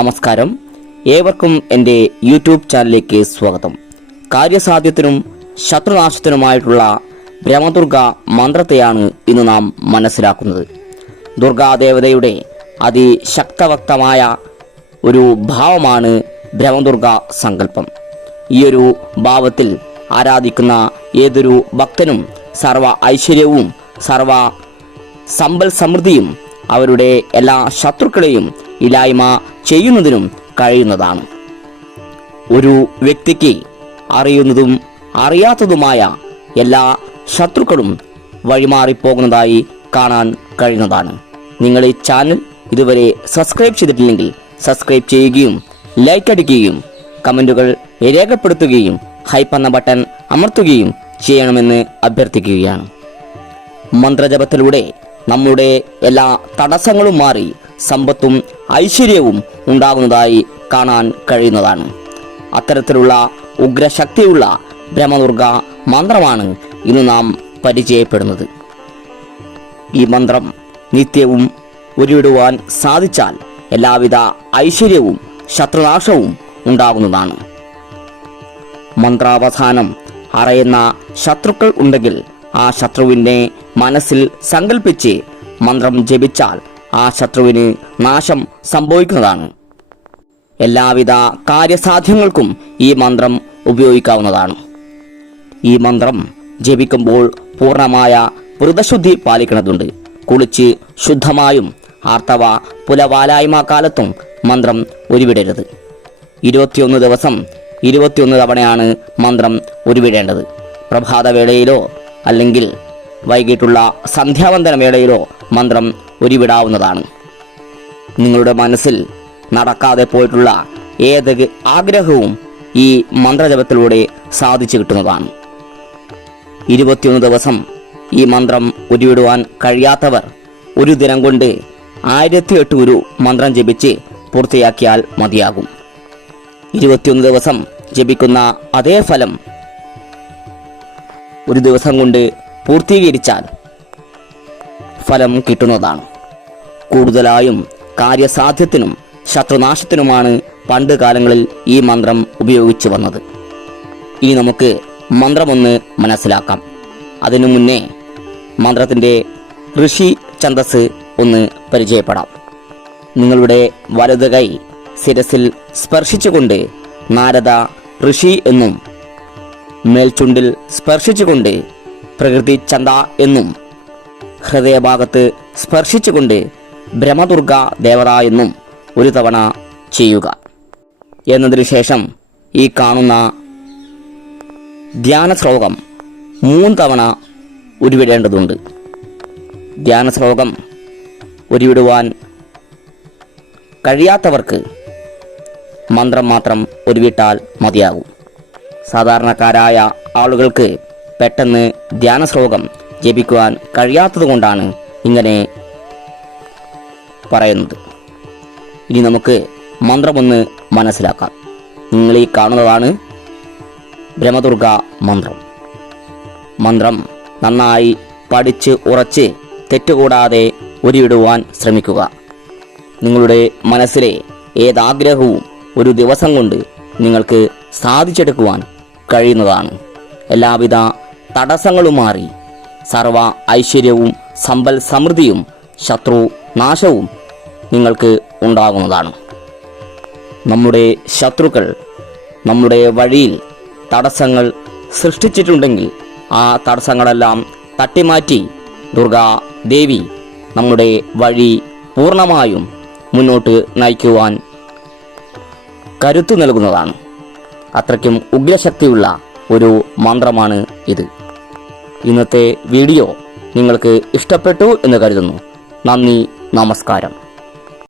നമസ്കാരം. ഏവർക്കും എൻ്റെ യൂട്യൂബ് ചാനലിലേക്ക് സ്വാഗതം. കാര്യസാധ്യത്തിനും ശത്രുനാശത്തിനുമായിട്ടുള്ള ബ്രഹ്മദുർഗ മന്ത്രത്തെയാണ് ഇന്ന് നാം മനസ്സിലാക്കുന്നത്. ദുർഗാദേവതയുടെ അതിശക്തവക്തമായ ഒരു ഭാവമാണ് ബ്രഹ്മദുർഗ സങ്കല്പം. ഈയൊരു ഭാവത്തിൽ ആരാധിക്കുന്ന ഏതൊരു ഭക്തനും സർവ ഐശ്വര്യവും സർവ സമ്പൽ സമൃദ്ധിയും അവരുടെ എല്ലാ ശത്രുക്കളെയും ഇല്ലായ്മ ചെയ്യുന്നതിനും കഴിയുന്നതാണ്. ഒരു വ്യക്തിക്ക് അറിയുന്നതും അറിയാത്തതുമായ എല്ലാ ശത്രുക്കളും വഴിമാറിപ്പോകുന്നതായി കാണാൻ കഴിയുന്നതാണ്. നിങ്ങൾ ഈ ചാനൽ ഇതുവരെ സബ്സ്ക്രൈബ് ചെയ്തിട്ടില്ലെങ്കിൽ സബ്സ്ക്രൈബ് ചെയ്യുകയും ലൈക്ക് അടിക്കുകയും കമൻറ്റുകൾ രേഖപ്പെടുത്തുകയും ഹൈപ്പ് എന്ന ബട്ടൺ അമർത്തുകയും ചെയ്യണമെന്ന് അഭ്യർത്ഥിക്കുകയാണ്. മന്ത്രജപത്തിലൂടെ നമ്മുടെ എല്ലാ തടസ്സങ്ങളും മാറി സമ്പത്തും ഐശ്വര്യവും ഉണ്ടാകുന്നതായി കാണാൻ കഴിയുന്നതാണ്. അത്തരത്തിലുള്ള ഉഗ്രശക്തിയുള്ള ബ്രഹ്മദുർഗ മന്ത്രമാണ് ഇന്ന് നാം പരിചയപ്പെടുന്നത്. ഈ മന്ത്രം നിത്യവും ഉരുവിടുവാൻ സാധിച്ചാൽ എല്ലാവിധ ഐശ്വര്യവും ശത്രുനാശവും ഉണ്ടാകുന്നതാണ്. മന്ത്രാവസാനം അറിയുന്ന ശത്രുക്കൾ ഉണ്ടെങ്കിൽ ആ ശത്രുവിനെ മനസ്സിൽ സങ്കല്പിച്ച് മന്ത്രം ജപിച്ചാൽ ആ ശത്രുവിന് നാശം സംഭവിക്കുന്നതാണ്. എല്ലാവിധ കാര്യസാധ്യങ്ങൾക്കും ഈ മന്ത്രം ഉപയോഗിക്കാവുന്നതാണ്. ഈ മന്ത്രം ജപിക്കുമ്പോൾ പൂർണ്ണമായ വ്രതശുദ്ധി പാലിക്കേണ്ടതുണ്ട്. കുളിച്ച് ശുദ്ധമായും ആർത്തവ പുലവാലായ്മ കാലത്തും മന്ത്രം ഉരുവിടരുത്. 21 ദിവസം 21 തവണയാണ് മന്ത്രം ഉരുവിടേണ്ടത്. പ്രഭാതവേളയിലോ അല്ലെങ്കിൽ വൈകിട്ടുള്ള സന്ധ്യാവന്തന വേളയിലോ മന്ത്രം ഉരുവിടാവുന്നതാണ്. നിങ്ങളുടെ മനസ്സിൽ നടക്കാതെ പോയിട്ടുള്ള ഏത് ആഗ്രഹവും ഈ മന്ത്രജപത്തിലൂടെ സാധിച്ചു കിട്ടുന്നതാണ്. 21 ദിവസം ഈ മന്ത്രം ഉരുവിടുവാൻ കഴിയാത്തവർ ഒരു ദിനം കൊണ്ട് 1008 ഉരു മന്ത്രം ജപിച്ച് പൂർത്തിയാക്കിയാൽ മതിയാകും. 21 ദിവസം ജപിക്കുന്ന അതേ ഫലം ഒരു ദിവസം കൊണ്ട് പൂർത്തീകരിച്ചാൽ ഫലം കിട്ടുന്നതാണ്. കൂടുതലായും കാര്യസാധ്യത്തിനും ശത്രുനാശത്തിനുമാണ് പണ്ട് കാലങ്ങളിൽ ഈ മന്ത്രം ഉപയോഗിച്ചു വന്നത്. ഇനി നമുക്ക് മന്ത്രമൊന്ന് മനസ്സിലാക്കാം. അതിനു മുന്നേ മന്ത്രത്തിൻ്റെ ഋഷി ഛന്ദസ് ഒന്ന് പരിചയപ്പെടാം. നിങ്ങളുടെ വലത് കൈ ശിരസിൽ സ്പർശിച്ചുകൊണ്ട് നാരദ ഋഷി എന്നും മേൽചുണ്ടിൽ സ്പർശിച്ചുകൊണ്ട് പ്രകൃതി ചന്ദ എന്നും ഹൃദയഭാഗത്ത് സ്പർശിച്ചുകൊണ്ട് ബ്രഹ്മദുർഗ ദേവത എന്നും ഒരു തവണ ചെയ്യുക. എന്നതിനു ശേഷം ഈ കാണുന്ന ധ്യാന ശ്ലോകം 3 തവണ ഉരുവിടേണ്ടതുണ്ട്. ധ്യാന ശ്ലോകം ഉരുവിടുവാൻ കഴിയാത്തവർക്ക് മന്ത്രം മാത്രം ഉരുവിട്ടാൽ മതിയാകും. സാധാരണക്കാരായ ആളുകൾക്ക് പെട്ടെന്ന് ധ്യാന ശ്ലോകം ജപിക്കുവാൻ കഴിയാത്തതുകൊണ്ടാണ് ഇങ്ങനെ പറയുന്നത്. ഇനി നമുക്ക് മന്ത്രമൊന്ന് മനസ്സിലാക്കാം. നിങ്ങൾ ഈ കാണുന്നതാണ് ബ്രഹ്മദുർഗ മന്ത്രം. മന്ത്രം നന്നായി പഠിച്ച് ഉറച്ച് തെറ്റുകൂടാതെ ഉരുവിടുവാൻ ശ്രമിക്കുക. നിങ്ങളുടെ മനസ്സിലെ ഏതാഗ്രഹവും ഒരു ദിവസം കൊണ്ട് നിങ്ങൾക്ക് സാധിച്ചെടുക്കുവാൻ കഴിയുന്നതാണ്. എല്ലാവിധ തടസ്സങ്ങളും മാറി സർവ ഐശ്വര്യവും സമ്പൽ സമൃദ്ധിയും ശത്രു നാശവും നിങ്ങൾക്ക് ഉണ്ടാകുന്നതാണ്. നമ്മുടെ ശത്രുക്കൾ നമ്മുടെ വഴിയിൽ തടസ്സങ്ങൾ സൃഷ്ടിച്ചിട്ടുണ്ടെങ്കിൽ ആ തടസ്സങ്ങളെല്ലാം തട്ടിമാറ്റി ദുർഗാ ദേവി നമ്മുടെ വഴി പൂർണ്ണമായും മുന്നോട്ട് നയിക്കുവാൻ കരുത്തു നൽകുന്നതാണ്. അത്രയ്ക്കും ഉഗ്രശക്തിയുള്ള ഒരു മന്ത്രമാണ് ഇത്. ഇന്നത്തെ വീഡിയോ നിങ്ങൾക്ക് ഇഷ്ടപ്പെട്ടു എന്ന് കരുതുന്നു. നന്ദി, നമസ്കാരം.